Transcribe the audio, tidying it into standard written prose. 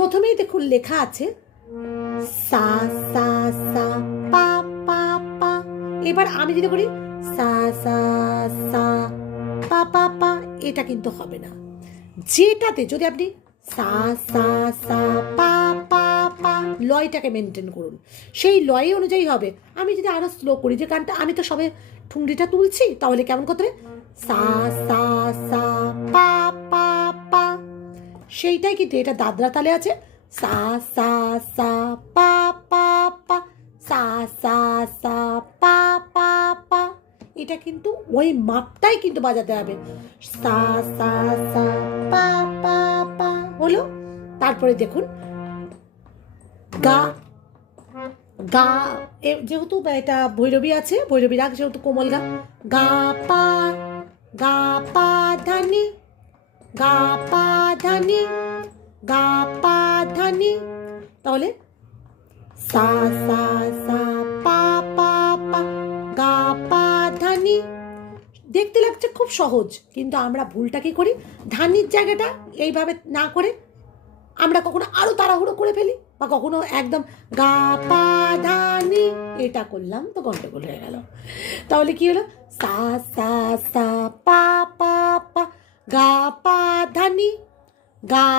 প্রথমেই দেখুন লেখা আছে সা সা সা পা পা পা। এবার আমি যদি করি সা সা সা পা পা পা, এটা কিন্তু হবে না। যেটাতে যদি আপনি সা সা সা পা পা পা, লয়টাকে মেনটেন করুন, সেই লয় অনুযায়ী হবে। আমি যদি আরো স্লো করি, যে গানটা আমি তো সবে ঠুংরিটা তুলছি, তাহলে কেমন করতে হবে সা সা সা পা পা পা, সেইটাই কিন্তু এটা দাদরা তালে আছে সা সা সা পা পা পা, সা সা সা পা পা পা। এটা কিন্তু ওই মাপটাই কিন্তু বাজাতে হবে, সা সা সা পা পা পা হলো। তারপরে দেখুন গা গা, যেহেতু এটা ভৈরবী আছে, ভৈরবী রাগ যেহেতু কোমল গা, গা পা ধানি, গা পা ধানি, গা পা ধানি, তাহলে সা সা সা পা পা পা, গা পা ধানি। দেখতে লাগছে খুব সহজ, কিন্তু আমরা ভুলটা কি করি, ধানির জায়গাটা এইভাবে না করে আমরা কখনো আরো তাড়াহুড়ো করে ফেলি, বা কখনো একদম গা পা ধানি এটা করলাম, তো গন্ডগোল হয়ে গেল। তাহলে কি হলো সা সা সা পা পা পা, গা পা ধানি, গা